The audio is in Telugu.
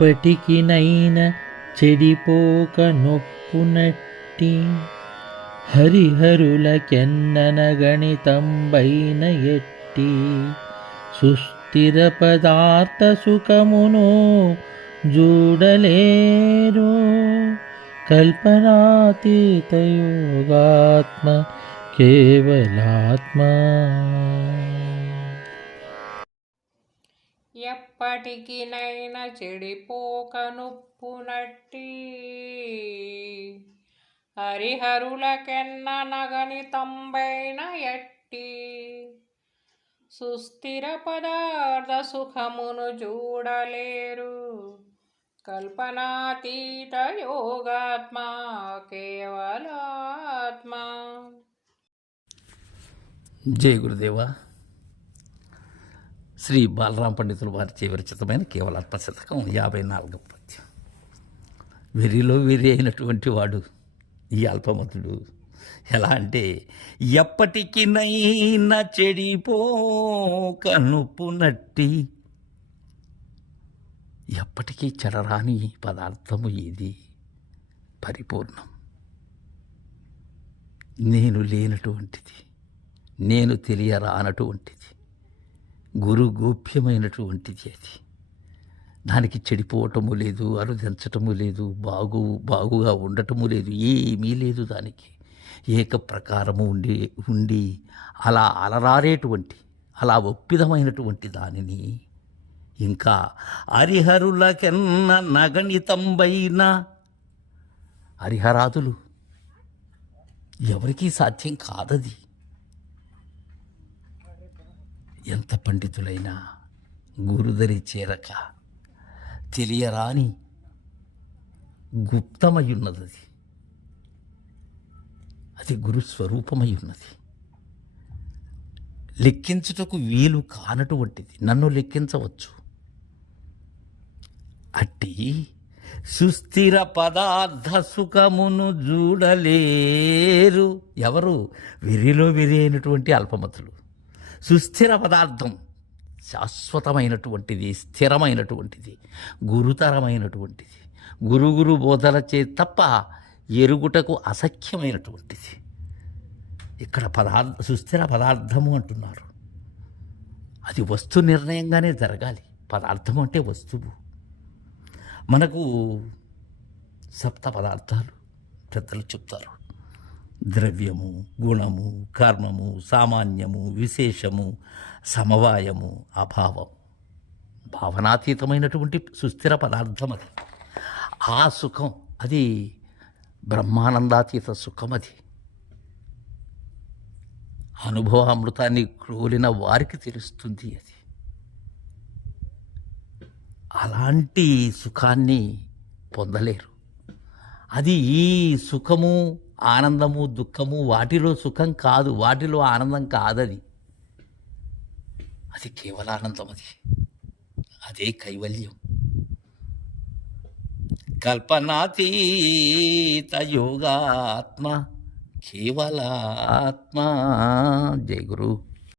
ఎప్పటికినైన చెడిపోక నొప్పునట్టి హరిహరులకెన్నన గణితంబైన ఎట్టి సుస్థిర పదార్థ సుఖమును జూడలేరు కల్పనాతీత యోగాత్మ కేవలాత్మ. ఎప్పటికినైనా చెడిపోక నొప్పునట్టి హరిహరులకెన్న నగనితంబైన ఎట్టి సుస్థిర పదార్థ సుఖమును చూడలేరు కల్పనాతీత యోగాత్మ కేవలాత్మ. జయ గురుదేవ. శ్రీ బాలరామ పండితులు వారి విరచితమైన కేవలాత్మ శతకం 54వ పద్యం. వెర్రిలో వెర్రి అయినటువంటి వాడు ఈ అల్పమతుడు. ఎలా అంటే ఎప్పటికినైనా చెడిపోక నొప్పునట్టి, ఎప్పటికీ చెడరాని పదార్థము ఇది పరిపూర్ణం. నేను లేనటువంటిది, నేను తెలియరానటువంటిది, గురు గోప్యమైనటువంటిది. అది దానికి చెడిపోవటము లేదు, అరుదించటము లేదు, బాగుగా ఉండటము లేదు, ఏమీ లేదు. దానికి ఏక ప్రకారము ఉండి అలా అలరారేటువంటి, అలా ఒప్పిదమైనటువంటి దానిని ఇంకా హరిహరులకెన్న నగణితంబైన, హరిహరాదులు ఎవరికీ సాధ్యం కాదది. ఎంత పండితులైనా గురుదరి చేరక తెలియరాని గుప్తమయ్యున్నది. అది గురుస్వరూపమై ఉన్నది. లెక్కించుటకు వీలు కానటువంటిది. నన్ను లెక్కించవచ్చు. అట్టి సుస్థిర పదార్థ సుఖమును చూడలేరు. ఎవరు? వెర్రిలో వెర్రి అయినటువంటి అల్పమతులు. సుస్థిర పదార్థం శాశ్వతమైనటువంటిది, స్థిరమైనటువంటిది, గురుతరమైనటువంటిది, గురు బోధల చే తప్ప ఎరుగుటకు అసఖ్యమైనటువంటిది. ఇక్కడ సుస్థిర పదార్థము అంటున్నారు. అది వస్తు నిర్ణయంగానే జరగాలి. పదార్థము అంటే వస్తువు. మనకు సప్త పదార్థాలు పెద్దలు చెప్తారు. ద్రవ్యము, గుణము, కర్మము, సామాన్యము, విశేషము, సమవాయము, అభావం. భావనాతీతమైనటువంటి సుస్థిర పదార్థం అది. ఆ సుఖం అది బ్రహ్మానందాతీత సుఖం. అది అనుభవామృతాన్ని క్రోలిన వారికి తెలుస్తుంది. అది అలాంటి సుఖాన్ని పొందలేరు. అది ఈ సుఖము, ఆనందము, దుఃఖము వాటిలో సుఖం కాదు, వాటిలో ఆనందం కాదది. అది కేవలానందం. అదే కైవల్యం. కల్పనాతీత యోగాత్మ కేవలాత్మ. జయ గురు.